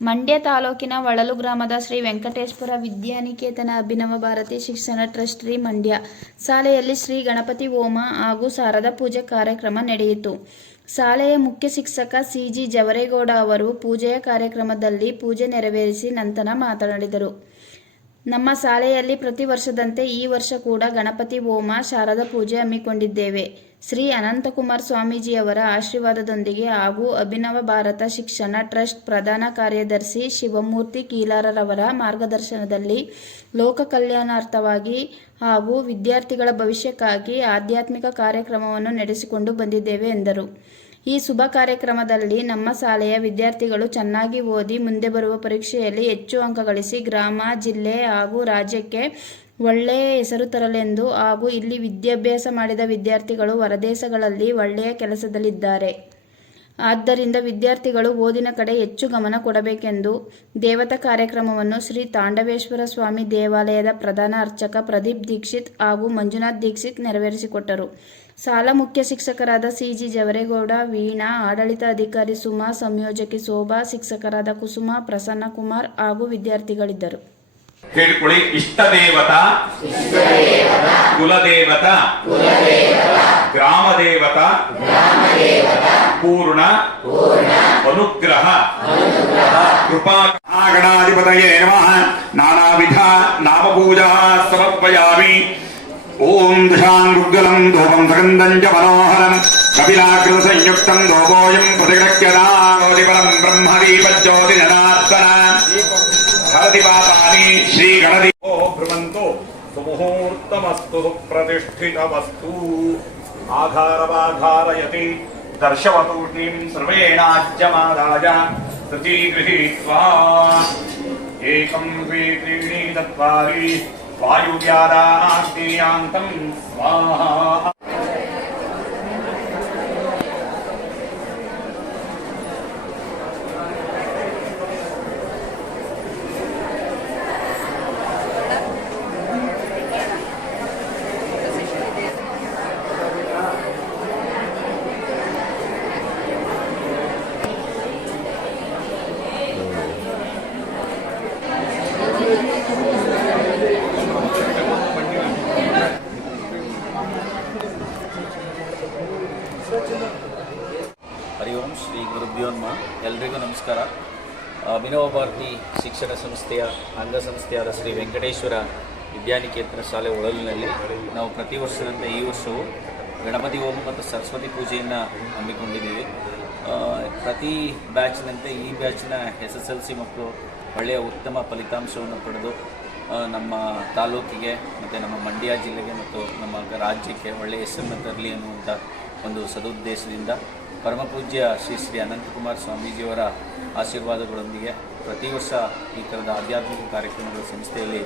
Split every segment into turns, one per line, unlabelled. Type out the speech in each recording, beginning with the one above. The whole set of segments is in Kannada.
ಮಂಡ್ಯ ತಾಲೂಕಿನ ವಳಲು ಗ್ರಾಮದ ಶ್ರೀ ವೆಂಕಟೇಶ್ವರ ವಿದ್ಯಾನಿಕೇತನ ಅಭಿನವ ಭಾರತಿ ಶಿಕ್ಷಣ ಟ್ರಸ್ಟ್ ಶ್ರೀ ಮಂಡ್ಯ. ಶಾಲೆಯಲ್ಲಿ ಶ್ರೀ ಗಣಪತಿ ಹೋಮ ಹಾಗೂ ಶಾರದಾ ಪೂಜೆ ಕಾರ್ಯಕ್ರಮ ನಡೆಯಿತು. ಶಾಲೆಯ ಮುಖ್ಯ ಶಿಕ್ಷಕ ಸಿಜಿ ಜವರೇಗೌಡ ಅವರು ಪೂಜೆಯ ಕಾರ್ಯಕ್ರಮದಲ್ಲಿ ಪೂಜೆ ನೆರವೇರಿಸಿ ನಂತರ ಮಾತನಾಡಿದರು. ನಮ್ಮ ಶಾಲೆಯಲ್ಲಿ ಪ್ರತಿ ವರ್ಷದಂತೆ ಈ ವರ್ಷ ಕೂಡ ಗಣಪತಿ ಹೋಮ ಶಾರದಾ ಪೂಜೆ ಹಮ್ಮಿಕೊಂಡಿದ್ದೇವೆ. ಶ್ರೀ ಅನಂತಕುಮಾರ್ ಸ್ವಾಮೀಜಿಯವರ ಆಶೀರ್ವಾದದೊಂದಿಗೆ ಹಾಗೂ ಅಭಿನವ ಭಾರತ ಶಿಕ್ಷಣ ಟ್ರಸ್ಟ್ ಪ್ರಧಾನ ಕಾರ್ಯದರ್ಶಿ ಶಿವಮೂರ್ತಿ ಕೀಲಾರರವರ ಮಾರ್ಗದರ್ಶನದಲ್ಲಿ ಲೋಕ ಕಲ್ಯಾಣಾರ್ಥವಾಗಿ ಹಾಗೂ ವಿದ್ಯಾರ್ಥಿಗಳ ಭವಿಷ್ಯಕ್ಕಾಗಿ ಆಧ್ಯಾತ್ಮಿಕ ಕಾರ್ಯಕ್ರಮವನ್ನು ನಡೆಸಿಕೊಂಡು ಬಂದಿದ್ದೇವೆ ಎಂದರು. ಈ ಶುಭ ಕಾರ್ಯಕ್ರಮದಲ್ಲಿ ನಮ್ಮ ಶಾಲೆಯ ವಿದ್ಯಾರ್ಥಿಗಳು ಚೆನ್ನಾಗಿ ಓದಿ ಮುಂದೆ ಬರುವ ಪರೀಕ್ಷೆಯಲ್ಲಿ ಹೆಚ್ಚು ಅಂಕ ಗಳಿಸಿ ಗ್ರಾಮ, ಜಿಲ್ಲೆ ಹಾಗೂ ರಾಜ್ಯಕ್ಕೆ ಒಳ್ಳೆಯ ಹೆಸರು ತರಲೆಂದು ಹಾಗೂ ಇಲ್ಲಿ ವಿದ್ಯಾಭ್ಯಾಸ ಮಾಡಿದ ವಿದ್ಯಾರ್ಥಿಗಳು ಹೊರದೇಶಗಳಲ್ಲಿ ಒಳ್ಳೆಯ ಕೆಲಸದಲ್ಲಿದ್ದಾರೆ. ಆದ್ದರಿಂದ ವಿದ್ಯಾರ್ಥಿಗಳು ಓದಿನ ಕಡೆ ಹೆಚ್ಚು ಗಮನ ಕೊಡಬೇಕೆಂದು ದೇವತಾ ಕಾರ್ಯಕ್ರಮವನ್ನು ಶ್ರೀ ತಾಂಡವೇಶ್ವರ ಸ್ವಾಮಿ ದೇವಾಲಯದ ಪ್ರಧಾನ ಅರ್ಚಕ ಪ್ರದೀಪ್ ದೀಕ್ಷಿತ್ ಹಾಗೂ ಮಂಜುನಾಥ್ ದೀಕ್ಷಿತ್ ನೆರವೇರಿಸಿಕೊಟ್ಟರು. ಸಾಲ ಮುಖ್ಯ ಶಿಕ್ಷಕರಾದ ಸಿಜಿ ಜವರೇಗೌಡ, ವೀಣಾ, ಆಡಳಿತ ಅಧಿಕಾರಿ ಸುಮಾ, ಸಂಯೋಜಕಿ ಶೋಭಾ, ಶಿಕ್ಷಕರಾದ ಕುಸುಮ, ಪ್ರಸನ್ನಕುಮಾರ್ ಹಾಗೂ ವಿದ್ಯಾರ್ಥಿಗಳಿದ್ದರು.
ಹೇಳ್ಕೊಳ್ಳಿ ಇಷ್ಟ ದೇವತಾ ಕುಲದೇವತಾ ಗ್ರಾಮ ದೇವತಾ ಪೂರ್ಣ ಅನುಗ್ರಹ ಕೃಪಾ ಗಣಾಧಿಪತಯೇ ನಮಃ ನಾನಾವಿಧ ನಾಮಪೂಜಾ ಸಮರ್ಪಯಾಮಿ ಓಂ ಧ್ಯಾನ್ ಧೂಪಂ ಸಗಂಧಂ ಚ ಮನೋಹರಂ ಕಪಿಲಾಕೃತ ಸಂಯುಕ್ತಂ ಧೂಪೋಯಂ ಪ್ರತಿಗೃಹ್ಯನಾಗೋದಿಪರಂ ಬ್ರಹ್ಮದೀಪಜ್ಯೋತಿ प्रतिपातानि श्रीगणदिवो भ्रुवन्तो सुमुहूर्तमस्तु सुप्रतिष्ठितवस्तु आधारवाधारयति दर्शवतूष्णीम् सर्वेणाज्यमादाय सतीगृहीत्वा एकम् द्वे त्रीणि चत्वारि वायुव्यादास्तीयान्तम् स्वाहा।
ಹರಿ ಓಂ ಶ್ರೀ ಗುರುಭ್ಯೋನ್ಮ ಎಲ್ರಿಗೂ ನಮಸ್ಕಾರ. ಅಭಿನವ ಭಾರತಿ ಶಿಕ್ಷಣ ಸಂಸ್ಥೆಯ, ಅಂಗಸಂಸ್ಥೆಯಾದ ಶ್ರೀ ವೆಂಕಟೇಶ್ವರ ವಿದ್ಯಾನಿಕೇತನ ಶಾಲೆ ಒಳಲಿನಲ್ಲಿ ನಾವು ಪ್ರತಿ ವರ್ಷದಂತೆ ಈ ವರ್ಷವು ಗಣಪತಿ ಹೋಮ ಮತ್ತು ಸರಸ್ವತಿ ಪೂಜೆಯನ್ನು ಹಮ್ಮಿಕೊಂಡಿದ್ದೀವಿ. ಪ್ರತಿ ಬ್ಯಾಚ್ನಂತೆ ಈ ಬ್ಯಾಚ್ನ ಎಸ್ ಎಸ್ ಎಲ್ ಸಿ ಮಕ್ಕಳು ಒಳ್ಳೆಯ ಉತ್ತಮ ಫಲಿತಾಂಶವನ್ನು ಪಡೆದು ನಮ್ಮ ತಾಲೂಕಿಗೆ ಮತ್ತು ನಮ್ಮ ಮಂಡ್ಯ ಜಿಲ್ಲೆಗೆ ಮತ್ತು ನಮ್ಮ ರಾಜ್ಯಕ್ಕೆ ಒಳ್ಳೆಯ ಹೆಸರನ್ನು ತರಲಿ ಅನ್ನುವಂಥ ಒಂದು ಸದುದ್ದೇಶದಿಂದ ಪರಮಪೂಜ್ಯ ಶ್ರೀ ಶ್ರೀ ಅನಂತಕುಮಾರ್ ಸ್ವಾಮೀಜಿಯವರ ಆಶೀರ್ವಾದಗಳೊಂದಿಗೆ ಪ್ರತಿ ವರ್ಷ ಈ ಥರದ ಆಧ್ಯಾತ್ಮಿಕ ಕಾರ್ಯಕ್ರಮಗಳು ಸಂಸ್ಥೆಯಲ್ಲಿ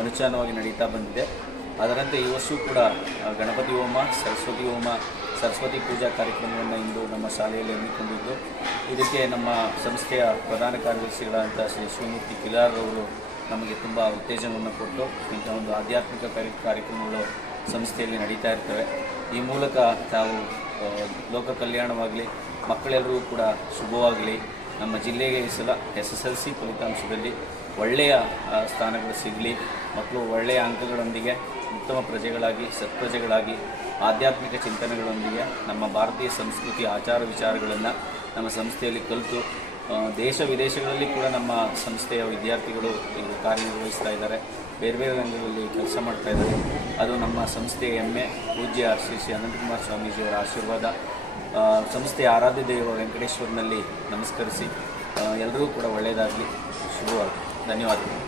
ಅನುಚಾನವಾಗಿ ನಡೀತಾ ಬಂದಿದೆ. ಅದರಂತೆ ಈ ವರ್ಷವೂ ಕೂಡ ಗಣಪತಿ ಹೋಮ, ಸರಸ್ವತಿ ಹೋಮ, ಸರಸ್ವತಿ ಪೂಜಾ ಕಾರ್ಯಕ್ರಮವನ್ನು ಇಂದು ನಮ್ಮ ಶಾಲೆಯಲ್ಲಿ ಹಮ್ಮಿಕೊಂಡಿದ್ದು. ಇದಕ್ಕೆ ನಮ್ಮ ಸಂಸ್ಥೆಯ ಪ್ರಧಾನ ಕಾರ್ಯದರ್ಶಿಗಳಾದಂಥ ಶ್ರೀ ಶಿವಮೂರ್ತಿ ಕಿಲಾರರವರು ನಮಗೆ ತುಂಬ ಉತ್ತೇಜನವನ್ನು ಕೊಟ್ಟು ಇಂಥ ಒಂದು ಆಧ್ಯಾತ್ಮಿಕ ಕಾರ್ಯ ಕಾರ್ಯಕ್ರಮಗಳು ಸಂಸ್ಥೆಯಲ್ಲಿ ನಡೀತಾ ಇರ್ತವೆ. ಈ ಮೂಲಕ ತಾವು ಲೋಕ ಕಲ್ಯಾಣವಾಗಲಿ ಮಕ್ಕಳೆಲ್ಲರೂ ಕೂಡ ಶುಭವಾಗಲಿ. ನಮ್ಮ ಜಿಲ್ಲೆಗೆ ಈ ಸಲ ಎಸ್ ಎಸ್ ಎಲ್ ಸಿ ಫಲಿತಾಂಶದಲ್ಲಿ ಒಳ್ಳೆಯ ಸ್ಥಾನಗಳು ಸಿಗಲಿ. ಮಕ್ಕಳು ಒಳ್ಳೆಯ ಅಂಕಗಳೊಂದಿಗೆ, ಉತ್ತಮ ಪ್ರಜೆಗಳಾಗಿ, ಸತ್ಪ್ರಜೆಗಳಾಗಿ, ಆಧ್ಯಾತ್ಮಿಕ ಚಿಂತನೆಗಳೊಂದಿಗೆ ನಮ್ಮ ಭಾರತೀಯ ಸಂಸ್ಕೃತಿ ಆಚಾರ ವಿಚಾರಗಳನ್ನು ನಮ್ಮ ಸಂಸ್ಥೆಯಲ್ಲಿ ಕಲಿತು ದೇಶ ವಿದೇಶಗಳಲ್ಲಿ ಕೂಡ ನಮ್ಮ ಸಂಸ್ಥೆಯ ವಿದ್ಯಾರ್ಥಿಗಳು ಈಗ ಕಾರ್ಯನಿರ್ವಹಿಸ್ತಾ ಇದ್ದಾರೆ. ಬೇರೆ ಬೇರೆ ರಂಗಗಳಲ್ಲಿ ಕೆಲಸ ಮಾಡ್ತಾ ಇದ್ದಾರೆ. ಅದು ನಮ್ಮ ಸಂಸ್ಥೆಯ ಹೆಮ್ಮೆ ಪೂಜ್ಯ ಶ್ರೀ ಶ್ರೀ ಅನಂತಕುಮಾರ್ ಸ್ವಾಮೀಜಿಯವರ ಆಶೀರ್ವಾದ. ಸಂಸ್ಥೆಯ ಆರಾಧ್ಯ ದೇವ ವೆಂಕಟೇಶ್ವರನಲ್ಲಿ ನಮಸ್ಕರಿಸಿ ಎಲ್ಲರಿಗೂ ಕೂಡ ಒಳ್ಳೆಯದಾಗಲಿ. ಶುಭವಾಗಲಿ. ಧನ್ಯವಾದಗಳು.